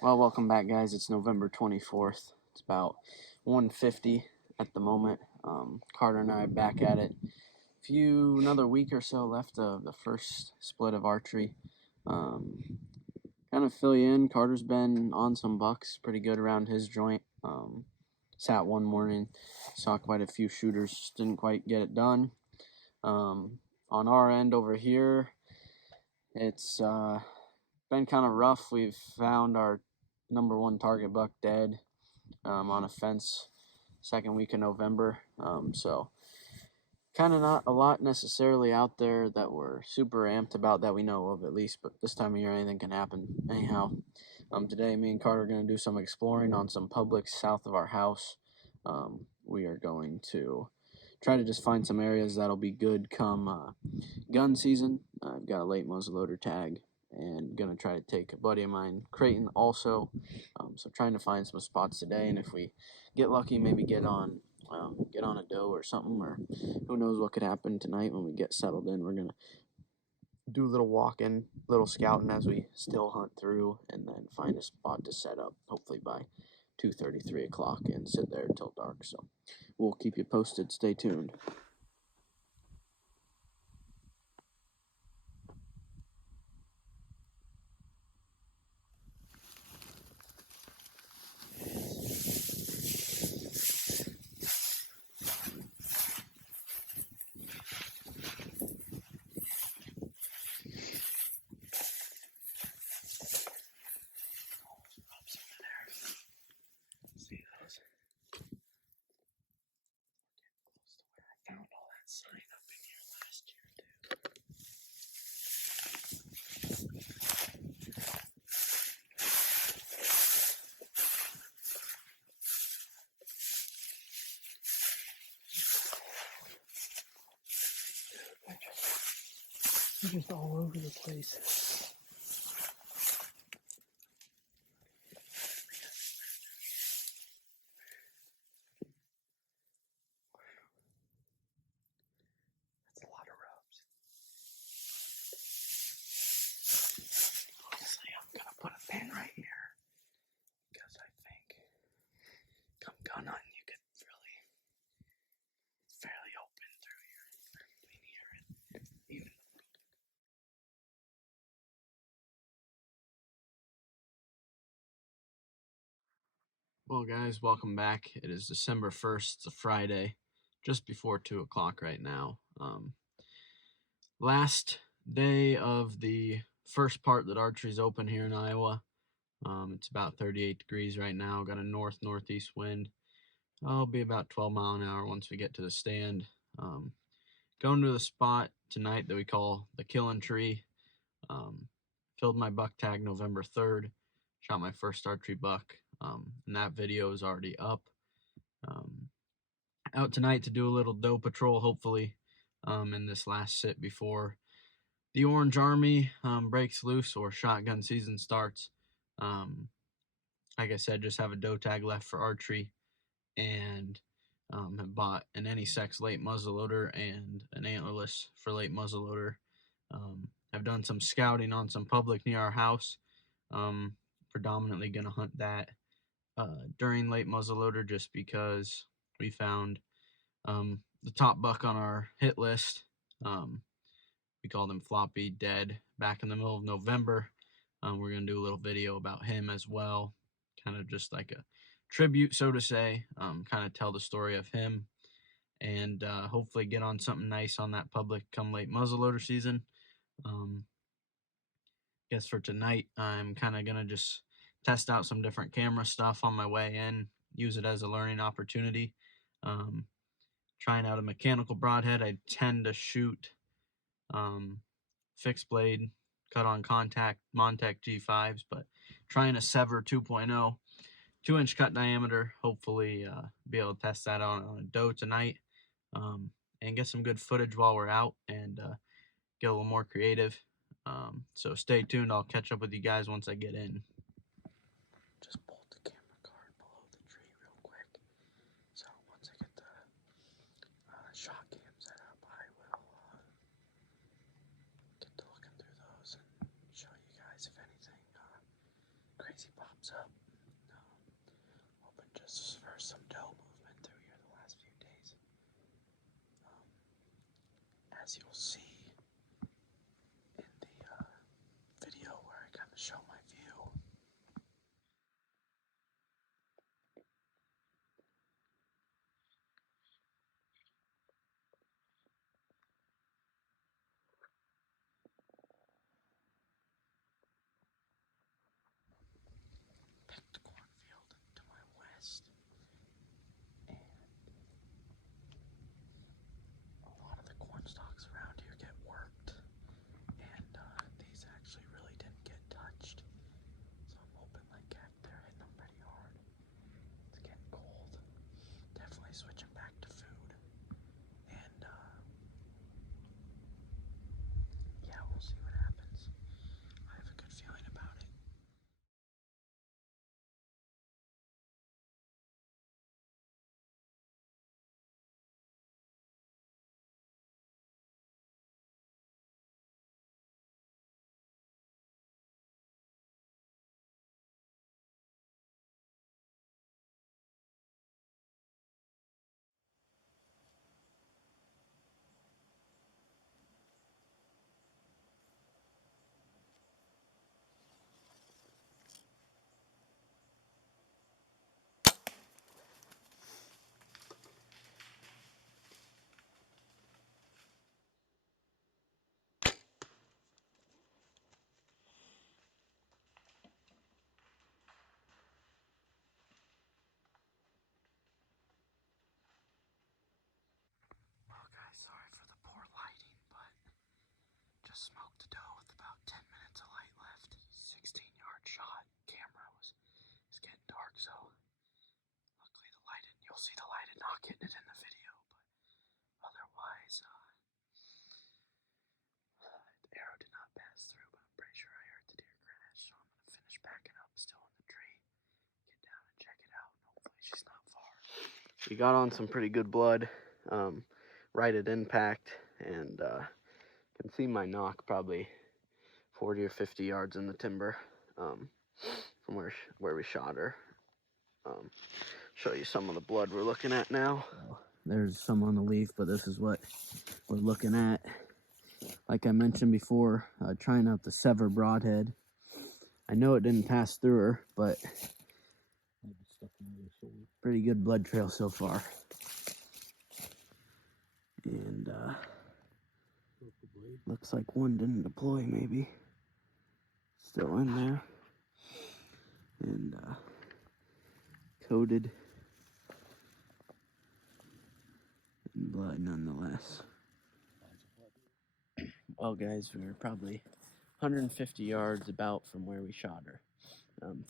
Well, welcome back, guys. It's November 24th. It's about 1:50 at the moment. Carter and I are back at it. Another week or so left of the first split of archery. Kind of fill you in. Carter's been on some bucks, pretty good around his joint. Sat one morning, saw quite a few shooters, didn't quite get it done. On our end over here, it's been kind of rough. We've found our number one target buck dead on a fence second week of November. So kind of not a lot necessarily out there that we're super amped about that we know of, at least, but this time of year anything can happen. Anyhow, today me and Carter are going to do some exploring on some publics south of our house. We are going to try to just find some areas that'll be good come gun season. I've got a late muzzleloader tag and gonna try to take a buddy of mine, Creighton, also. So trying to find some spots today, and if we get lucky, maybe get on a doe or something, or who knows what could happen tonight when we get settled in. We're gonna do a little walking, little scouting as we still hunt through, and then find a spot to set up, hopefully by 2:30, 3 o'clock, and sit there until dark. So we'll keep you posted. Stay tuned. They're just all over the place. That's a lot of rubs. Honestly, I'm gonna put a pin right here because I think come gun hunting, you could really, it's fairly open through here. You can hear it. Even Well, guys, welcome back. It is December 1st. It's a Friday, just before 2 o'clock right now. Last day of the first part that archery's open here in Iowa. It's about 38 degrees right now. Got a northeast wind. It'll be about 12 mile an hour once we get to the stand. Going to the spot tonight that we call the Killing Tree. Filled my buck tag November 3rd. Shot my first archery buck. And that video is already up. Out tonight to do a little doe patrol, hopefully, in this last sit before the Orange Army breaks loose or shotgun season starts. Like I said, just have a doe tag left for archery, and have bought an any sex late muzzleloader and an antlerless for late muzzleloader. I've done some scouting on some public near our house. Predominantly going to hunt that during late muzzleloader just because we found the top buck on our hit list. We called him Floppy dead back in the middle of November. We're going to do a little video about him as well, kind of just like a tribute, so to say, kind of tell the story of him, and hopefully get on something nice on that public come late muzzleloader season. Guess for tonight, I'm kind of going to just test out some different camera stuff on my way in, use it as a learning opportunity. Trying out a mechanical broadhead. I tend to shoot fixed blade, cut on contact Montec G5s, but trying a Sever 2.0, 2-inch cut diameter. Hopefully be able to test that on a doe tonight, and get some good footage while we're out, and get a little more creative. So stay tuned. I'll catch up with you guys once I get in. Just pulled the camera card below the tree real quick. So once I get the shot cam set up, I will get to looking through those and show you guys if anything crazy pops thumbs up. Hoping just for some doe movement through here the last few days. As you'll see in the video where I kind of show my view. Picked cornfield to my west, and a lot of the corn stalks around here get worked, and these actually really didn't get touched, so I'm hoping like heck they're hitting them pretty hard. It's getting cold, definitely switching back to food, and yeah, we'll see what happens. I have a good feeling about it. Well guys, sorry for the poor lighting, but just smoked a doe with about 10 minutes of light left. 16-yard shot. Camera was getting dark, so luckily the light, you'll see the light and not getting it in the video, but otherwise, the arrow did not pass through, but I'm pretty sure I heard the deer crash, so I'm gonna finish backing up, still in the tree, get down and check it out, and hopefully she's not far. We got on some pretty good blood, right at impact, and can see my knock probably 40 or 50 yards in the timber, from where we shot her. Show you some of the blood we're looking at now. There's some on the leaf, but this is what we're looking at. Like I mentioned before, trying out the Sever broadhead. I know it didn't pass through her, but pretty good blood trail so far. And looks like one didn't deploy, maybe. Still in there. And coated in blood nonetheless. Well guys, we were probably 150 yards about from where we shot her,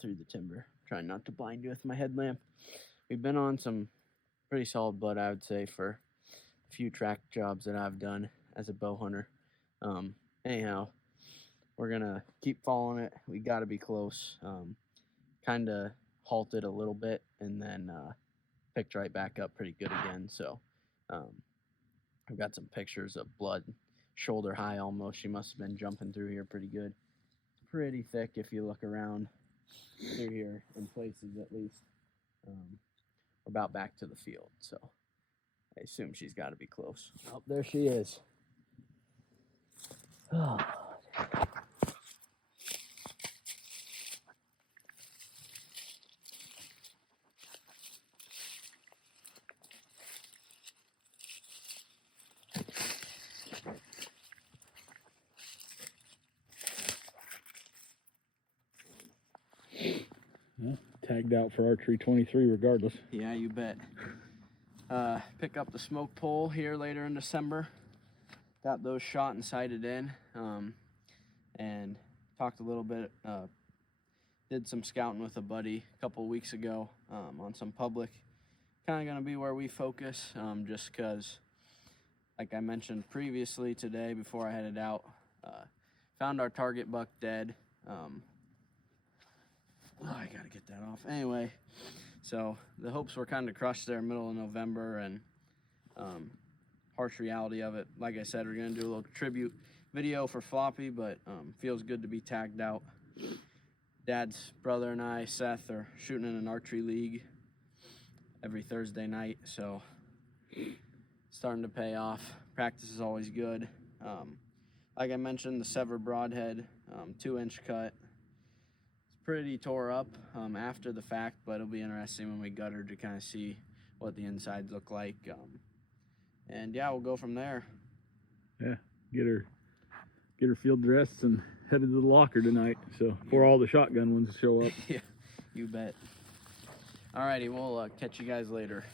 through the timber. Trying not to blind you with my headlamp. We've been on some pretty solid blood, I would say, for a few track jobs that I've done as a bow hunter. Anyhow, we're gonna keep following it. We gotta be close. Kind of halted a little bit and then picked right back up pretty good again. So I've got some pictures of blood shoulder high almost. She must have been jumping through here pretty good. Pretty thick if you look around through here in places at least. We're about back to the field, so I assume she's got to be close. Oh, there she is. Oh. Well, tagged out for archery 23 regardless. Yeah, you bet. Pick up the smoke pole here later in December. Got those shot and sighted in, and talked a little bit, did some scouting with a buddy a couple of weeks ago on some public. Kind of going to be where we focus, just because, like I mentioned previously today before I headed out, found our target buck dead. I got to get that off. Anyway, so the hopes were kind of crushed there middle of November, and harsh reality of it. Like I said, we're going to do a little tribute video for Floppy, but feels good to be tagged out. Dad's brother and I, Seth, are shooting in an archery league every Thursday night, so starting to pay off. Practice is always good. Like I mentioned, the Sever Broadhead, 2-inch cut. It's pretty tore up after the fact, but it'll be interesting when we gut her to kind of see what the insides look like. And yeah, we'll go from there. Yeah, get her field dressed and headed to the locker tonight. So before all the shotgun ones show up. Yeah, you bet. Alrighty, we'll catch you guys later.